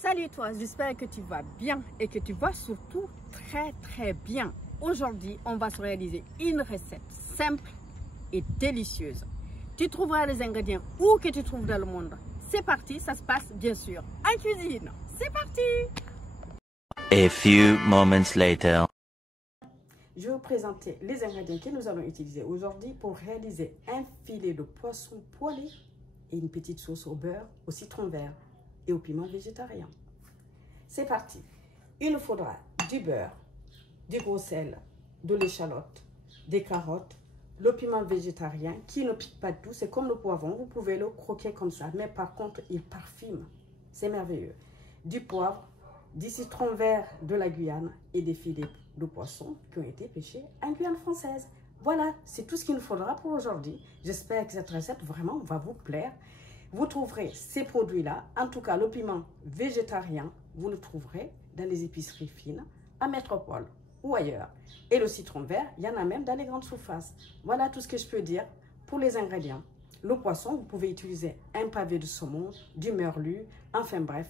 Salut toi, j'espère que tu vas bien et que tu vas surtout très bien. Aujourd'hui, on va se réaliser une recette simple et délicieuse. Tu trouveras les ingrédients où que tu trouves dans le monde. C'est parti, ça se passe bien sûr en cuisine. C'est parti! A few moments later. Je vais vous présenter les ingrédients que nous allons utiliser aujourd'hui pour réaliser un filet de poisson poêlé et une petite sauce au beurre, au citron vert et au piment végétarien. C'est parti. Il nous faudra du beurre, du gros sel, de l'échalote, des carottes, le piment végétarien qui ne pique pas tout, c'est comme le poivron, vous pouvez le croquer comme ça, mais par contre il parfume, c'est merveilleux. Du poivre, du citron vert de la Guyane et des filets de poisson qui ont été pêchés en Guyane française. Voilà, c'est tout ce qu'il nous faudra pour aujourd'hui. J'espère que cette recette vraiment va vous plaire. Vous trouverez ces produits-là, en tout cas le piment végétarien, vous le trouverez dans les épiceries fines, à Métropole ou ailleurs. Et le citron vert, il y en a même dans les grandes surfaces. Voilà tout ce que je peux dire pour les ingrédients. Le poisson, vous pouvez utiliser un pavé de saumon, du merlu, enfin bref,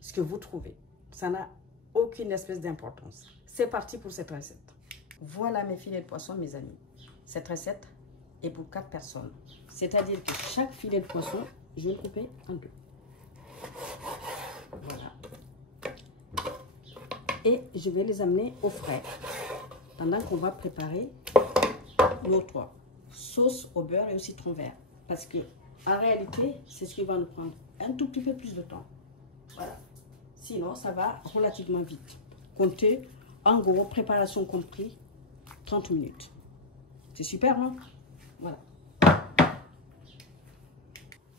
ce que vous trouvez. Ça n'a aucune espèce d'importance. C'est parti pour cette recette. Voilà mes filets de poisson, mes amis. Cette recette est pour 4 personnes. C'est-à-dire que chaque filet de poisson, je vais le couper en deux. Voilà. Et je vais les amener au frais pendant qu'on va préparer notre sauce au beurre et au citron vert. Parce que en réalité, c'est ce qui va nous prendre un tout petit peu plus de temps. Voilà. Sinon, ça va relativement vite. Comptez, en gros, préparation compris, 30 minutes. C'est super, hein? Voilà.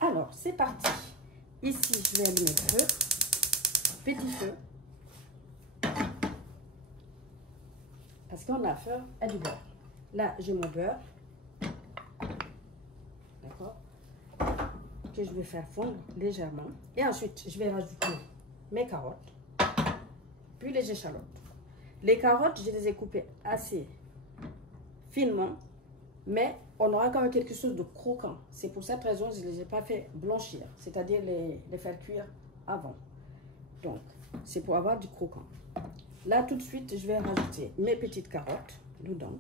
Alors, c'est parti. Ici, je vais allumer le feu. Petit feu. Parce qu'on a affaire à du beurre. Là, j'ai mon beurre. D'accord? Que je vais faire fondre légèrement. Et ensuite, je vais rajouter mes carottes. Puis les échalotes. Les carottes, je les ai coupées assez finement. Mais on aura quand même quelque chose de croquant. C'est pour cette raison que je ne les ai pas fait blanchir. C'est-à-dire les faire cuire avant. Donc, c'est pour avoir du croquant. Là, tout de suite, je vais rajouter mes petites carottes dedans.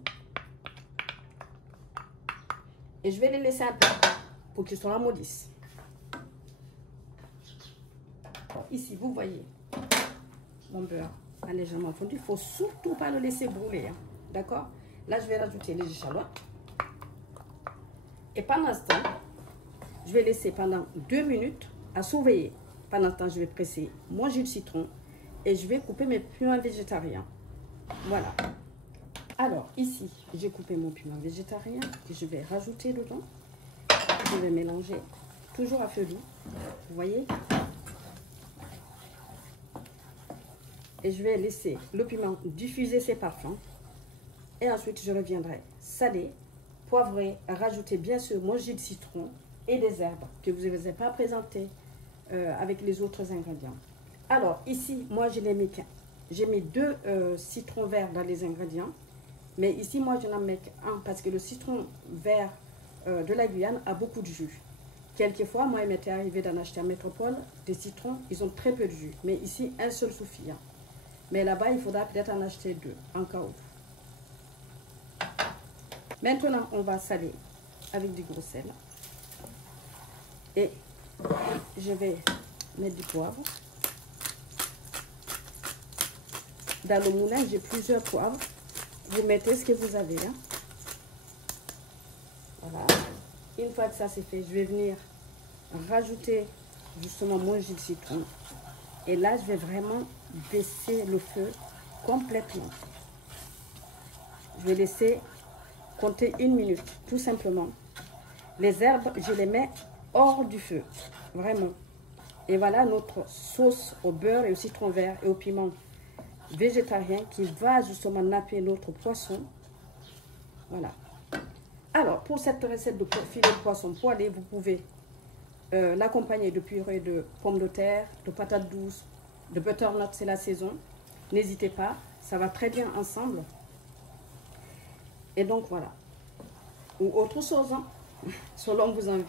Et je vais les laisser un peu pour qu'ils soient ramollissent. Bon, ici, vous voyez, mon beurre a légèrement fondu. Il ne faut surtout pas le laisser brûler. Hein. D'accord? Là, je vais rajouter les échalotes. Et pendant ce temps, je vais laisser pendant 2 minutes à surveiller. Pendant ce temps, je vais presser mon jus de citron et je vais couper mes piments végétariens. Voilà. Alors, ici, j'ai coupé mon piment végétarien que je vais rajouter dedans. Je vais mélanger, toujours à feu doux. Vous voyez? Et je vais laisser le piment diffuser ses parfums. Et ensuite, je reviendrai saler, poivrer, rajouter bien sûr mon jus de citron et des herbes que vous ne vous ai pas présentées avec les autres ingrédients. Alors ici, moi j'ai mis 2 citrons verts dans les ingrédients, mais ici moi je n'en mets qu'un parce que le citron vert de la Guyane a beaucoup de jus. Quelquefois, moi il m'était arrivé d'en acheter à Métropole des citrons, ils ont très peu de jus, mais ici un seul suffit. Hein. Mais là-bas, il faudra peut-être en acheter 2 en cas où. Maintenant, on va saler avec du gros sel. Et je vais mettre du poivre. Dans le moulin, j'ai plusieurs poivres. Vous mettez ce que vous avez. Hein. Voilà. Une fois que ça c'est fait, je vais venir rajouter justement mon jus de citron. Et là, je vais vraiment baisser le feu complètement. Je vais laisser compter 1 minute, tout simplement. Les herbes, je les mets hors du feu, vraiment. Et voilà notre sauce au beurre et au citron vert et au piment végétarien qui va justement napper notre poisson. Voilà. Alors, pour cette recette de filet de poisson poêlé, vous pouvez l'accompagner de purée de pommes de terre, de patates douces, de butternut, c'est la saison. N'hésitez pas, ça va très bien ensemble. Et donc voilà. Ou autre chose, hein, selon vos envies.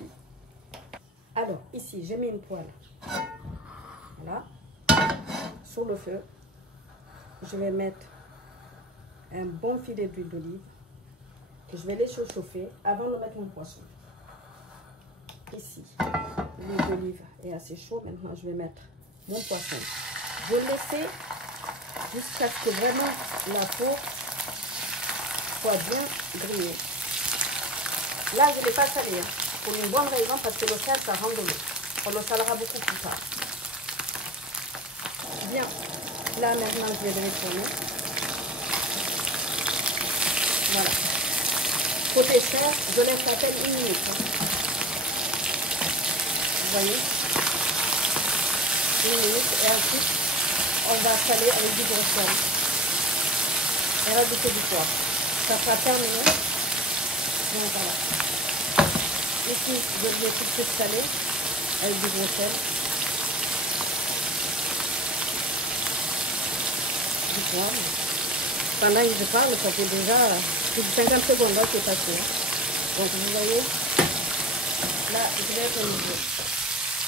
Alors, ici, j'ai mis une poêle. Voilà. sur le feu. Je vais mettre un bon filet d'huile d'olive. Et je vais les chauffer avant de mettre mon poisson. Ici, l'huile d'olive est assez chaude. Maintenant, je vais mettre mon poisson. Je vais laisser jusqu'à ce que vraiment la peau soit bien grillée. Là, je ne l'ai pas salé, hein, pour une bonne raison, parce que le sel, ça rend de l'eau. On le salera beaucoup plus tard. Bien. Là, maintenant, je vais le retourner. Voilà. Côté chair, je laisse à peine 1 minute. Hein. Vous voyez? 1 minute. Et ensuite, on va saler avec du gros sel. Et rajouter du poivre. Ça sera terminé. Donc voilà. Ici, je vais tout de suite saler avec du gros sel. Du poivre. Pendant que je parle, ça fait déjà plus de 50 secondes là que c'est passé. Donc vous voyez, là, je vais être au niveau.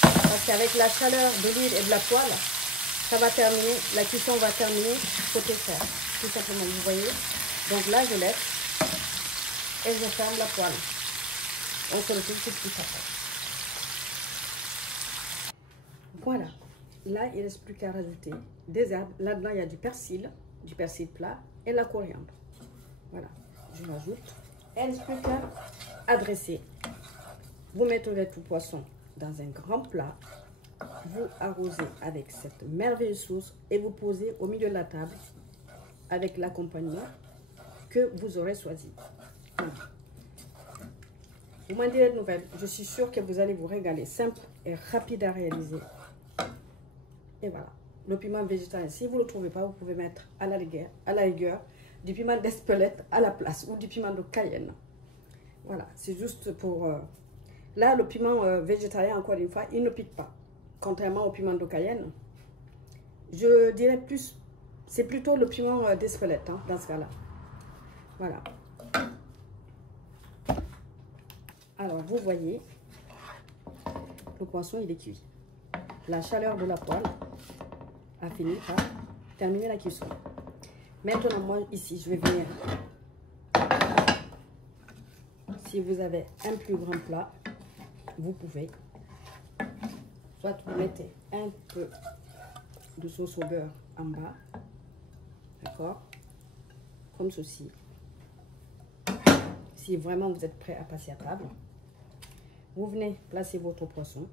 Parce qu'avec la chaleur de l'huile et de la poêle, ça va terminer, la cuisson va terminer côté fer. Tout simplement, vous voyez. Donc là, je laisse et je ferme la poêle. On se retrouve tout de suite après. Voilà. Là, il ne reste plus qu'à rajouter des herbes. Là-dedans, il y a du persil plat et la coriandre. Voilà. Je rajoute. Il ne reste plus qu'à adresser. Vous mettrez tout poisson dans un grand plat. Vous arrosez avec cette merveilleuse sauce et vous posez au milieu de la table avec l'accompagnement que vous aurez choisi. Voilà. Vous m'en direz de nouvelles. Je suis sûre que vous allez vous régaler. Simple et rapide à réaliser. Et voilà. Le piment végétarien, si vous ne le trouvez pas, vous pouvez mettre à la rigueur du piment d'Espelette à la place ou du piment de Cayenne. Voilà. C'est juste pour... Là, le piment végétarien, encore une fois, il ne pique pas. Contrairement au piment de Cayenne. Je dirais plus... C'est plutôt le piment d'Espelette, hein, dans ce cas-là. Voilà. Alors, vous voyez, le poisson, il est cuit. La chaleur de la poêle a fini par terminer la cuisson. Maintenant, moi, ici, je vais venir. Si vous avez un plus grand plat, vous pouvez. Soit vous mettez un peu de sauce au beurre en bas. D'accord? Comme ceci. Si vraiment vous êtes prêt à passer à table, vous venez placer votre poisson.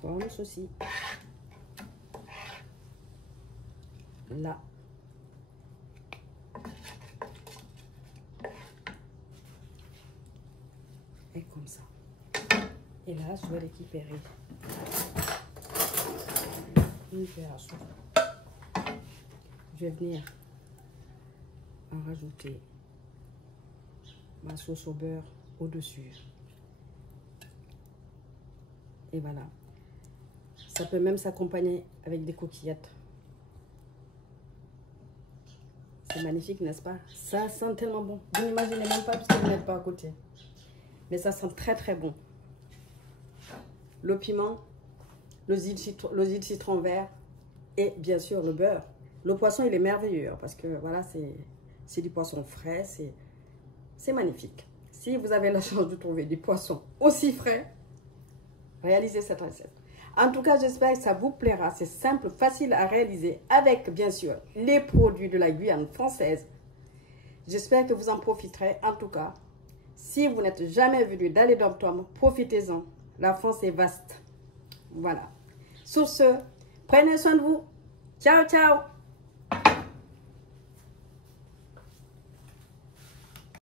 Comme ceci. Là. Et comme ça. Et là, je vais récupérer une cuillère à soupe. Je vais venir en rajouter ma sauce au beurre au-dessus. Et voilà. Ça peut même s'accompagner avec des coquillettes. C'est magnifique, n'est-ce pas? Ça sent tellement bon. Vous n'imaginez même pas parce que vous n'êtes pas à côté. Mais ça sent très très bon. Le piment, le jus de citron vert et bien sûr le beurre. Le poisson, il est merveilleux parce que voilà, c'est du poisson frais. C'est magnifique. Si vous avez la chance de trouver du poisson aussi frais, réalisez cette recette. En tout cas, j'espère que ça vous plaira. C'est simple, facile à réaliser avec, bien sûr, les produits de la Guyane française. J'espère que vous en profiterez. En tout cas, si vous n'êtes jamais venu dans les dom-toms, profitez-en. La France est vaste. Voilà. Sur ce, prenez soin de vous. Ciao, ciao.